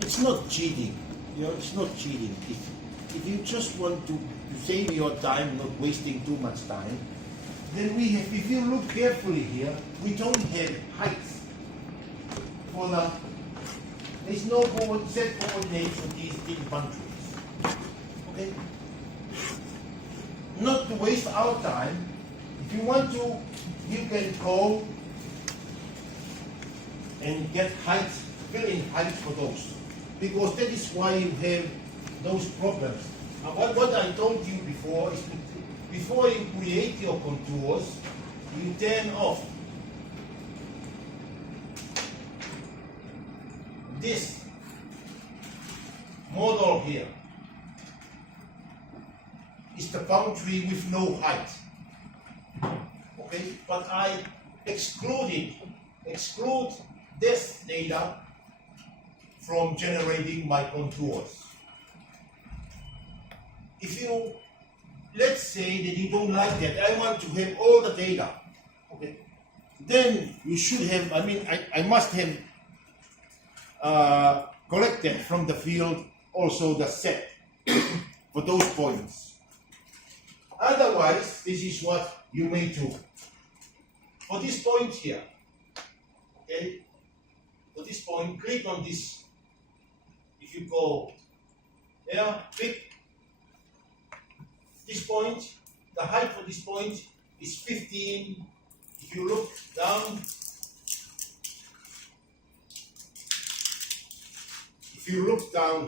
it's not cheating. You know, it's not cheating. If you just want to save your time, not wasting too much time, then we have, if you look carefully here, we don't have heights for the, there's no set coordinates on these thin boundaries. Okay? Not to waste our time, if you want to, you can go and get heights, fill in heights for those. Because that is why you have those problems. And what I told you before is before you create your contours, you turn off this model here. Is the boundary with no height. Okay, but I exclude this data from generating my contours. If you, let's say that you don't like that, I want to have all the data, okay, then you should have, I must have collected from the field also the set for those points. Otherwise, this is what you may do. For this point here, okay, for this point, click on this. If you go there, click this point, the height for this point is 15. If you look down,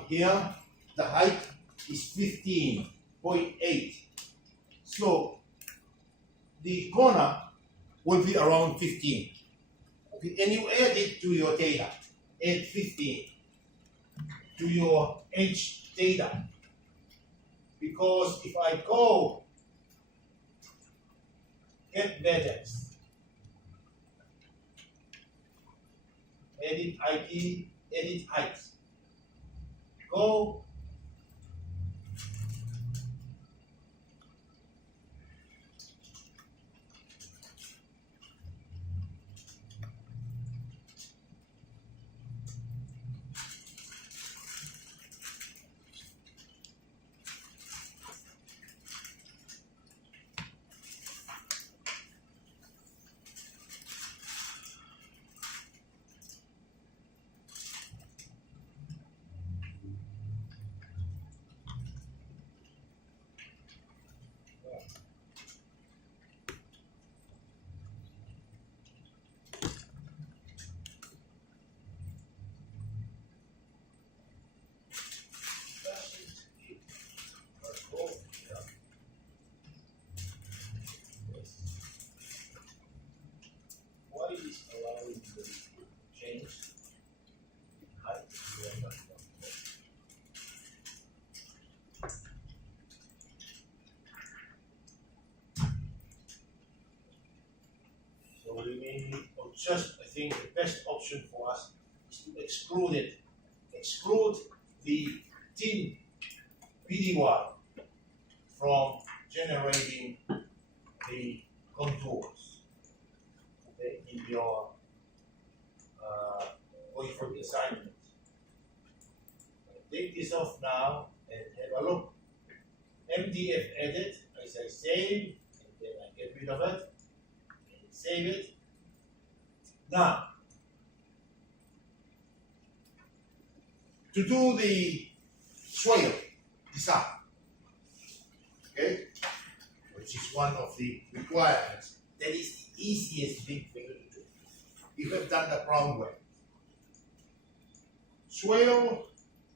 here, the height is 15.8. So the corner will be around 15. Okay, and you add it to your data. Add 15 to your H data. Because if I go get vertex, edit ID, edit height, go I think the best option for us is to exclude it. Exclude the thin BDY from generating the contours, okay, in your going for the assignment. Take this off now and have a look. MDF edit, as I save, and then I get rid of it and save it. Now, to do the swale design, okay, which is one of the requirements, that is the easiest thing for you to do. You have done the wrong way. Swale,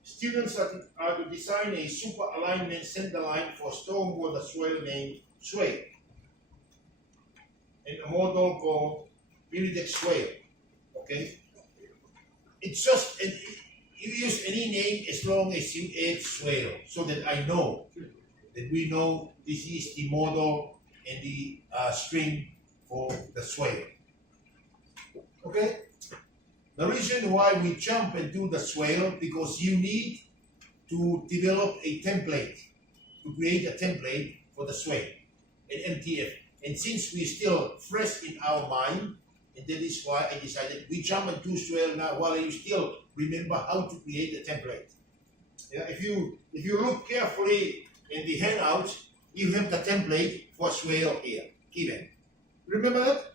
students are to design a super alignment center line for stormwater swale named swale, and a model called Miridex swale. Okay? It's just, you use any name as long as you add swale, so that I know that we know this is the model and the string for the swale. Okay? The reason why we jump and do the swale, because you need to develop a template, to create a template for the swale, an MTF. And since we're still fresh in our mind, And that is why I decided we jump into swell now while you still remember how to create a template. Yeah, if you look carefully in the handout, you have the template for swell here given. Remember that?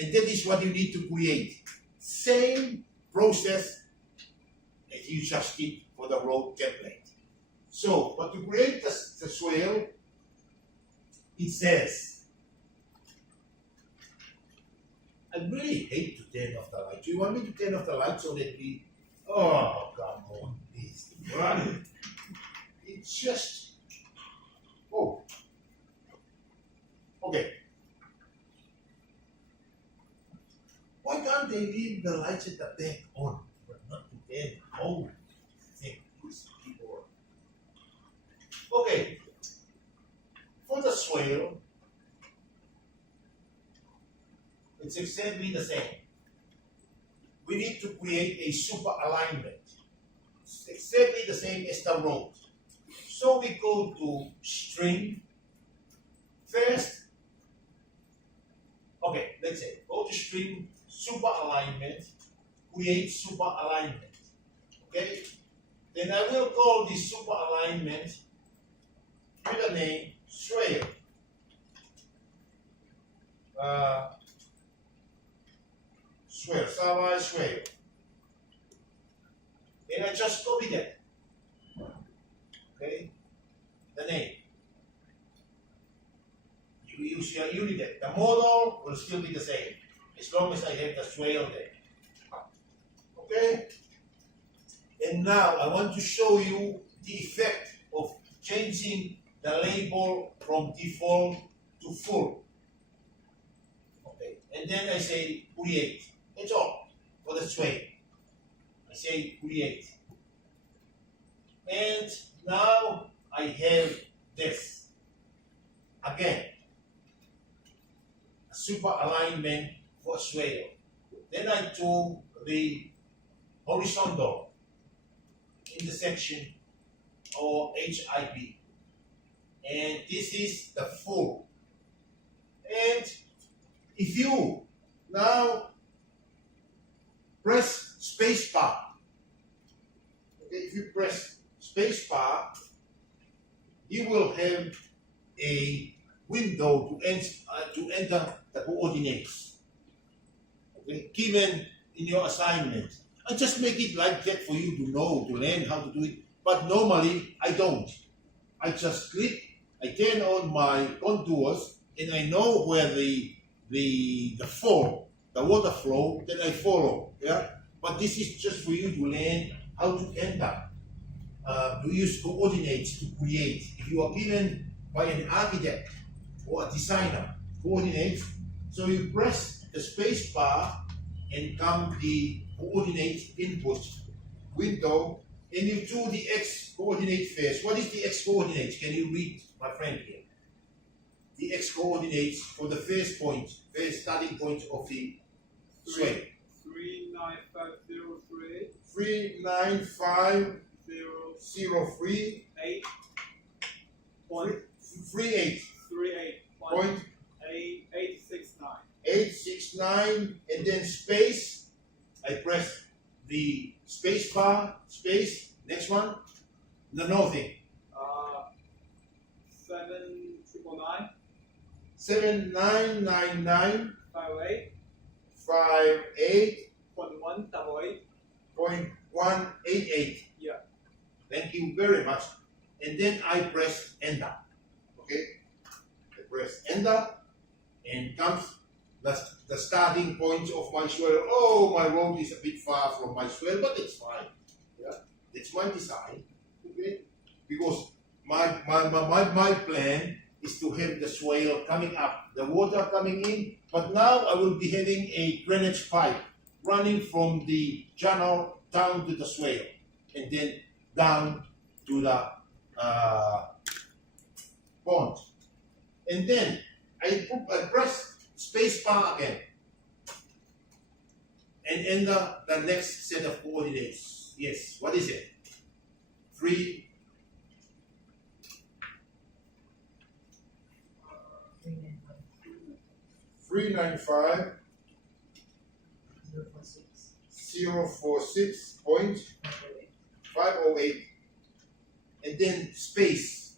And that is what you need to create. Same process as you just did for the road template. So, but to create the swell, it says, I really hate to turn off the light. Do you want me to turn off the light so that we, oh, come on, please, run. It's just, oh, okay. Why can't they leave the lights at the back on, but not to turn on? Think this keyboard. Okay, for the swale, it's exactly the same. We need to create a super alignment. It's exactly the same as the road. So we go to string first. Okay, let's say go to string super alignment, create super alignment. Okay, then I will call this super alignment with the name swale. Swale. And I just copy that. Okay, the name. You use your unit. The model will still be the same as long as I have the swale there. Okay? And now I want to show you the effect of changing the label from default to full. Okay, and then I say create. That's all for the swale. I say create. And now I have this. Again, a super alignment for swale. Then I do the horizontal intersection or HIP. And this is the full. And if you now press space bar, okay, if you press space bar, you will have a window to enter the coordinates, okay, given in your assignment. I just make it like that for you to know, to learn how to do it. But normally, I don't. I just click, I turn on my contours, and I know where the flow, the water flow, that I follow. Yeah. But this is just for you to learn how to enter, to use coordinates to create. If you are given by an architect or a designer coordinates, so you press the space bar and come the coordinate input window, and you do the x coordinate first. What is the x coordinates? Can you read, my friend here? The x coordinates for the first point, first starting point of the swale. 39503. 39503. 869, and then space. I press the space bar, space, next one, no, nothing. 7999. 7999 58. 58.188. Yeah. Thank you very much. And then I press enter. Okay? I press enter, and comes the starting point of my swale. Oh, my road is a bit far from my swale, but it's fine. Yeah, it's my design. Okay, because my plan is to have the swale coming up, the water coming in. But now I will be having a drainage pipe running from the channel down to the swale, and then down to the pond. And then I press space bar again and enter the next set of coordinates. Yes, what is it? 395 046.508. And then space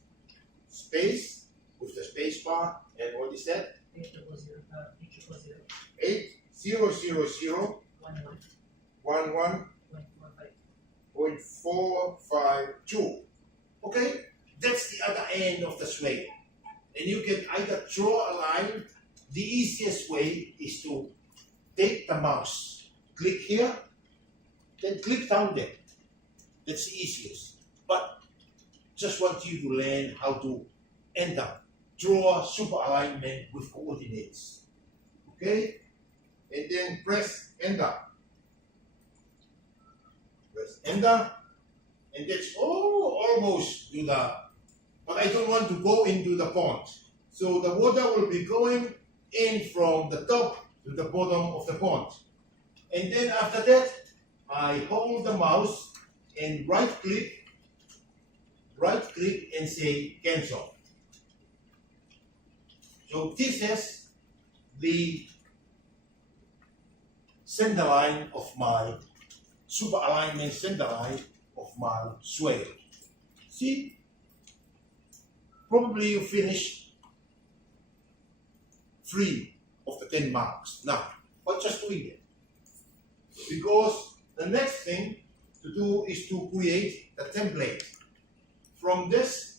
with the space bar, and what is that? 800011.452. Okay, that's the other end of the sway. And you can either draw a line. The easiest way is to take the mouse, click here, then click down there. That's the easiest. But just want you to learn how to draw super alignment with coordinates. Okay? And then press enter. Press enter. And that's almost to the, but I don't want to go into the pond. So the water will be going in from the top to the bottom of the pond. And then after that, I hold the mouse and right click and say cancel. So this is the center line of my super alignment, center line of my sway. See? Probably you finish 3 of the 10 marks. Now, but just doing it. Because the next thing to do is to create the template. From this,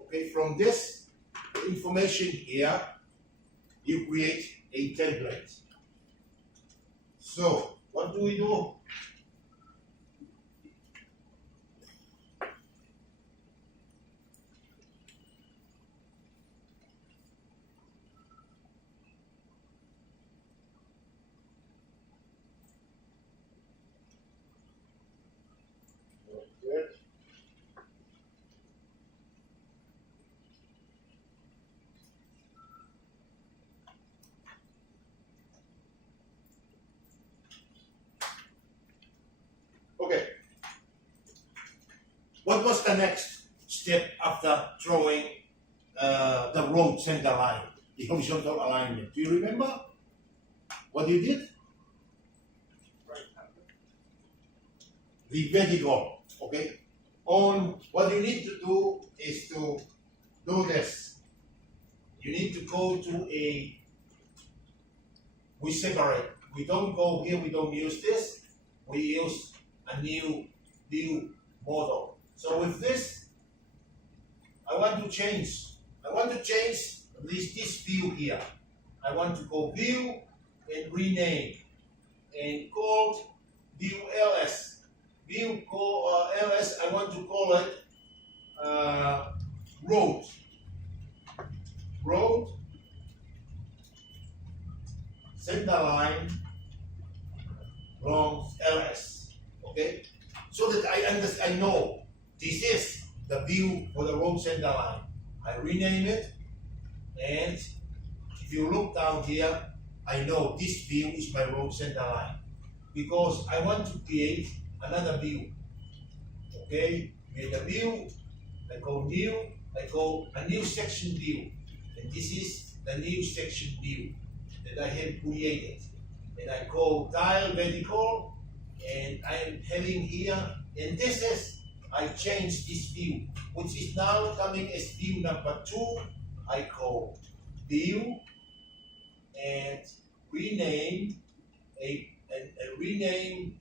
okay, from this information here, you create a template. So, what do we do? Okay. What was the next step after drawing the road center line, the horizontal alignment? Do you remember what you did? The vertical. Okay. On what you need to do is to do this. You need to go to we separate. We don't go here, we don't use this. We use a new view model. So with this, I want to change this view here. I want to go view and rename and called view LS. View LS, I want to call it road center line long LS. Okay, so that I know this is the view for the road center line. I rename it, and if you look down here, I know this view is my road center line because I want to create another view. Okay, create a view. I go new. I go a new section view, and this is the new section view that I have created. And I go tile vertical, and I am having here, and this is, I change this view, which is now coming as view number 2. I call view and rename rename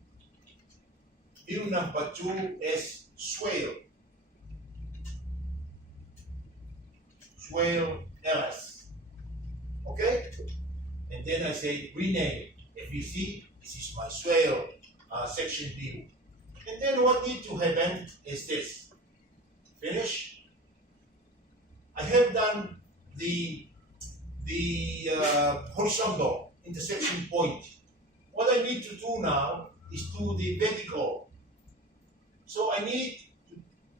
view number 2 as swale LS. Okay? And then I say rename. If you see, this is my swale section view. And then what needs to happen is this. Finish. I have done the horizontal intersection point. What I need to do now is do the vertical. So I need,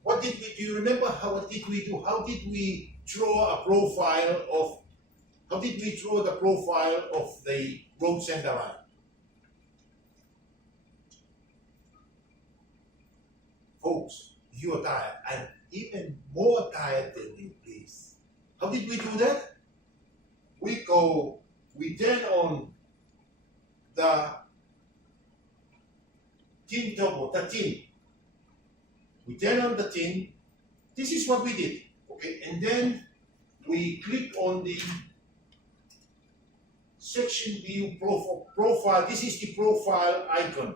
do you remember what did we do? How did we draw a profile of, how did we draw the profile of the road center line? Folks, if you are tired, I'm even more tired than me, please. How did we do that? We turn on the tin turbo, the tin. We turn on the tin. This is what we did. Okay, and then we click on the section view profile. This is the profile icon.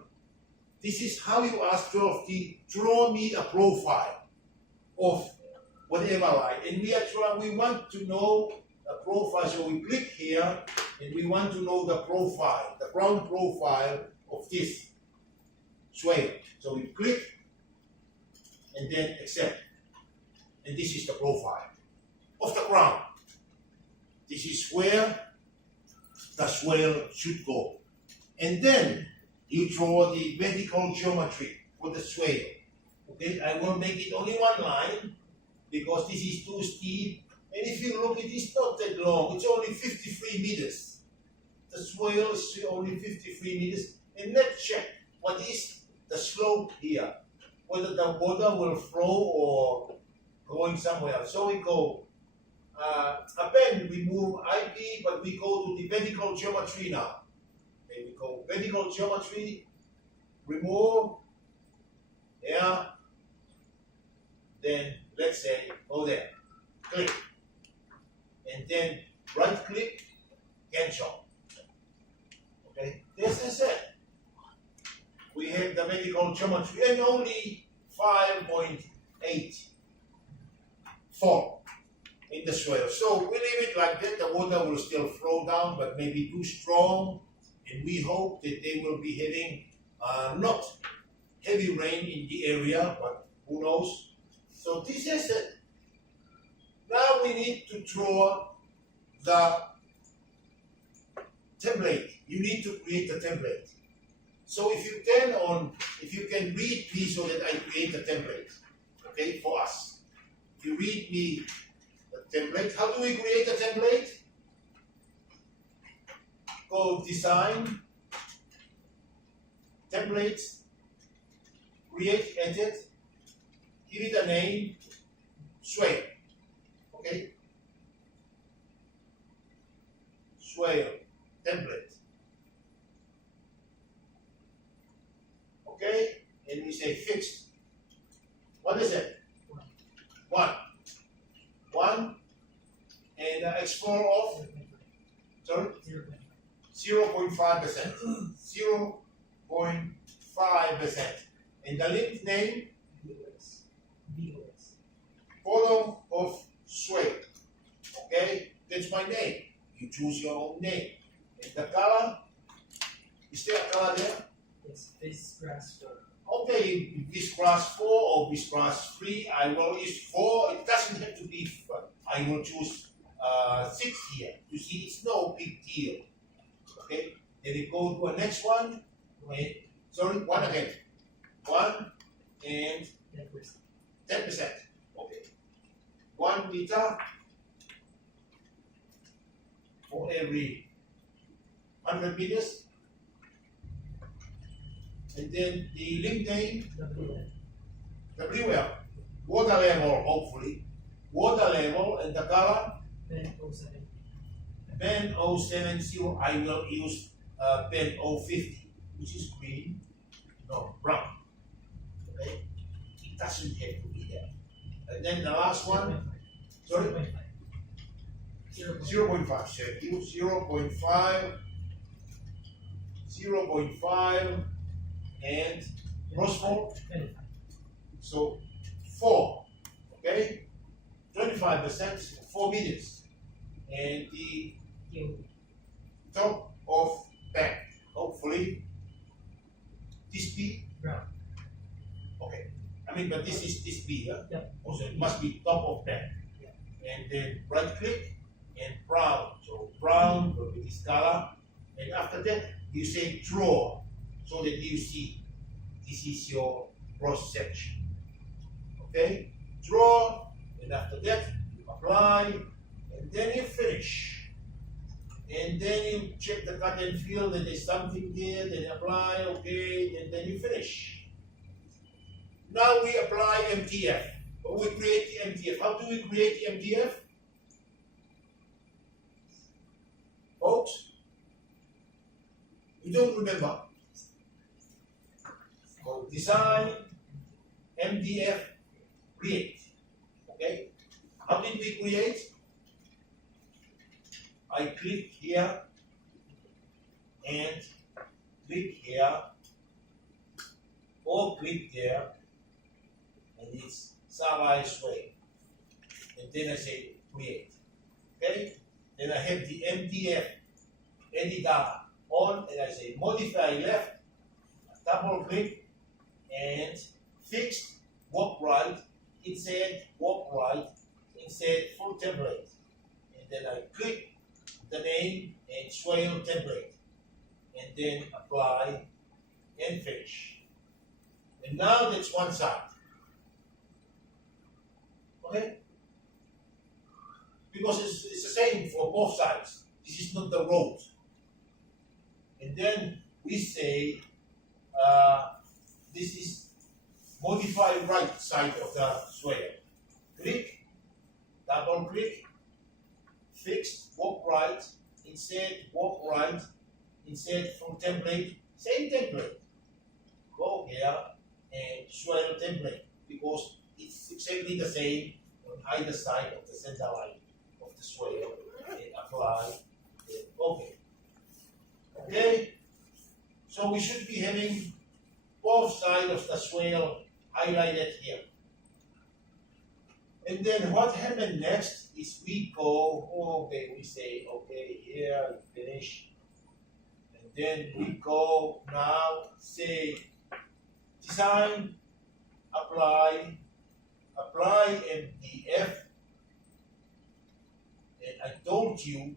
This is how you ask 12T, draw me a profile of whatever line. And we want to know a profile, so we click here and we want to know the profile, the ground profile of this swale. So we click and then accept. And this is the profile of the ground. This is where the swale should go. And then you draw the vertical geometry for the swale. Okay, I will make it only one line because this is too steep. And if you look, it is not that long. It's only 53 meters. The swale is only 53 meters. And let's check what is the slope here. Whether the water will flow or going somewhere else. So we go append, we move IP, but we go to the vertical geometry now. Okay, we go vertical geometry, remove, yeah, then let's say go there, click, and then right click, cancel. Okay, this is it. We have the vertical geometry and only 5.8 fall in the swale. So we leave it like that. The water will still flow down, but maybe too strong. And we hope that they will be having not heavy rain in the area, but who knows. So this is it. Now we need to draw the template. You need to create the template. So if you turn on, if you can read me so that I create the template, okay, for us. If you read me the template, how do we create a template? Go design, templates, create, edit, give it a name, swale, okay? Swale, template. Okay, and we say fixed. What is it? One. And explore of, sorry? 0.5%. 0.5%. And the link name? Bottom of swale. Okay, that's my name. You choose your own name. And the color? Is there a color there? Yes, this grass 4. Okay, this grass 4 or this grass 3, I will use 4. It doesn't have to be 4. I will choose 6 here. You see, it's no big deal. Okay, then we go to the next one. Wait, sorry, 1 again. 1 and 10%. Okay, 1 meter for every 100 meters. And then the link name, WL, water level, hopefully. Water level and the color? Ben 07. Ben 070, I will use Ben 050, which is green, no, brown. Okay? It doesn't have to be there. And then the last one, sorry? 0.5, thank you, 0.5, 0.5, and crossfold. So 4, okay? 25%, 4 meters. And the top of bank, hopefully this B. Brown. Okay. I mean, but this is this B, yeah? Yep. Also, it must be top of bank. Yeah. And then right click and brown. So brown will be this color. And after that, you say draw so that you see this is your cross section. Okay? Draw, and after that, you apply, and then you finish. And then you check the cut and feel that there's something there, then apply, okay, and then you finish. Now we apply MTF. Or we create the MTF. How do we create the MTF? Folks? You don't remember? So design, MDF, create. Okay? How did we create? I click here and click here or click there, and it's Savai's way. And then I say create. Okay? Then I have the MDF editor on, and I say modify left, double click, and fixed walk right. It said walk right, it said full template. And then I click the name and swale template, and then apply and finish. And now that's one side. Okay? Because it's the same for both sides. This is not the road. And then we say this is modify right side of the swale. Click, double click, fixed, walk right, insert, walk right, insert from template, same template. Go here and swale template because it's exactly the same on either side of the center line of the swale, and apply, and okay. Okay? So we should be having both sides of the swale highlighted here. And then what happened next is we go, okay, we say, okay, here, finish. And then we go now, say, design, apply MDF. And I told you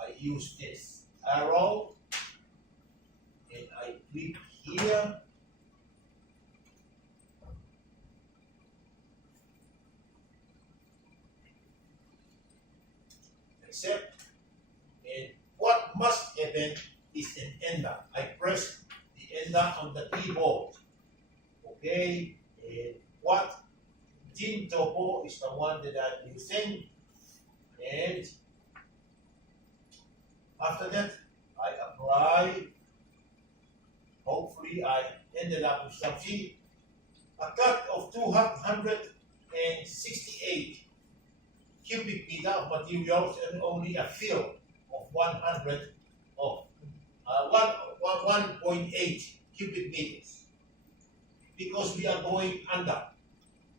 I use this arrow, and I click here. Accept. And what must happen is an enter. I press the enter on the keyboard. Okay. And what Team Topo is the one that I'm using. And after that, I apply. Hopefully, I ended up with something. A cut of 268 cubic meter of materials and only a fill of 1.8 cubic meters. Because we are going under,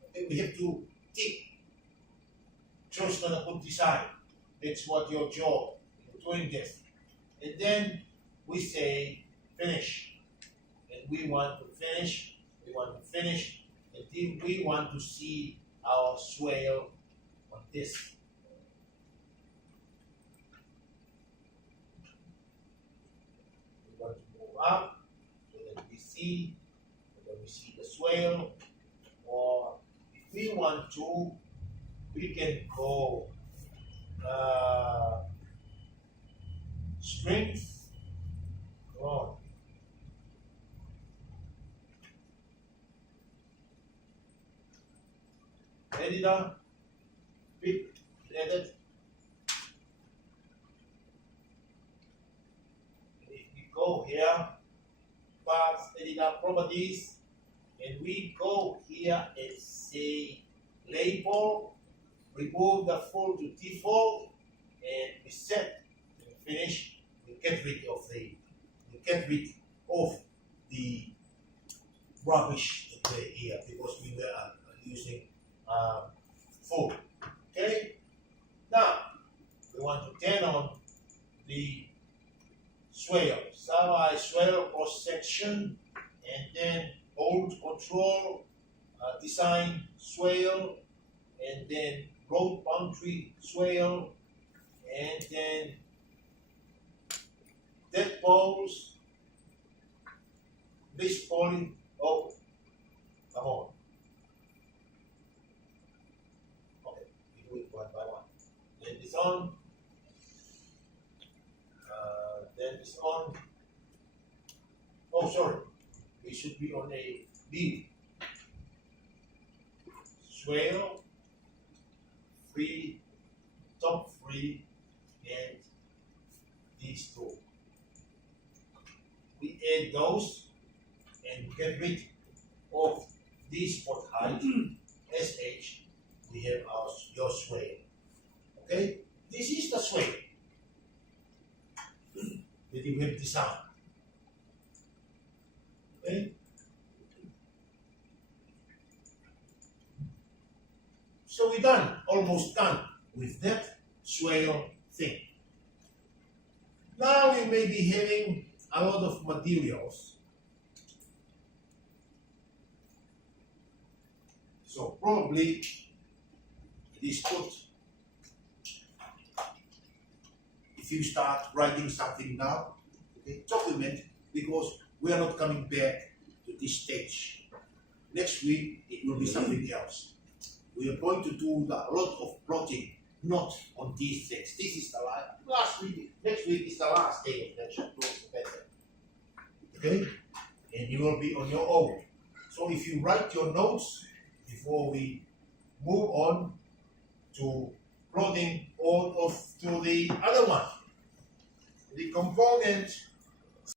okay, we have to tick. Choose the good design. That's what your job. You're doing this. And then we say finish. And we want to finish. We want to finish. And then we want to see our swale on this. We want to move up so that we see the swale. Or if we want to, we can go strength. Come on. Editor, pick, edit. And if we go here, parts, editor, properties, and we go here and say label, remove the full to default, and we set and finish. We get rid of the rubbish that were here because we were using full. Okay? Now we want to turn on the swale. So I swale cross section, and then hold control, design swale, and then road boundary swale, and then dead poles, this poly. Oh, come on. Okay, we do it one by one. Then it's on. Then it's on. Oh, sorry. We should be on a view. Swale, free, top free, and these two. add those and get rid of this port height, SH, we have your swale. Okay? This is the swale that you have designed. Okay? So we're done, almost done with that swale thing. Now we may be having a lot of materials. So probably it is good if you start writing something down, okay, document, because we are not coming back to this stage. Next week it will be something else. We are going to do a lot of plotting, not on these things. This is the last week. Next week is the last day of that chapter. Okay? And you will be on your own. So if you write your notes before we move on to plotting all of to the other one, the component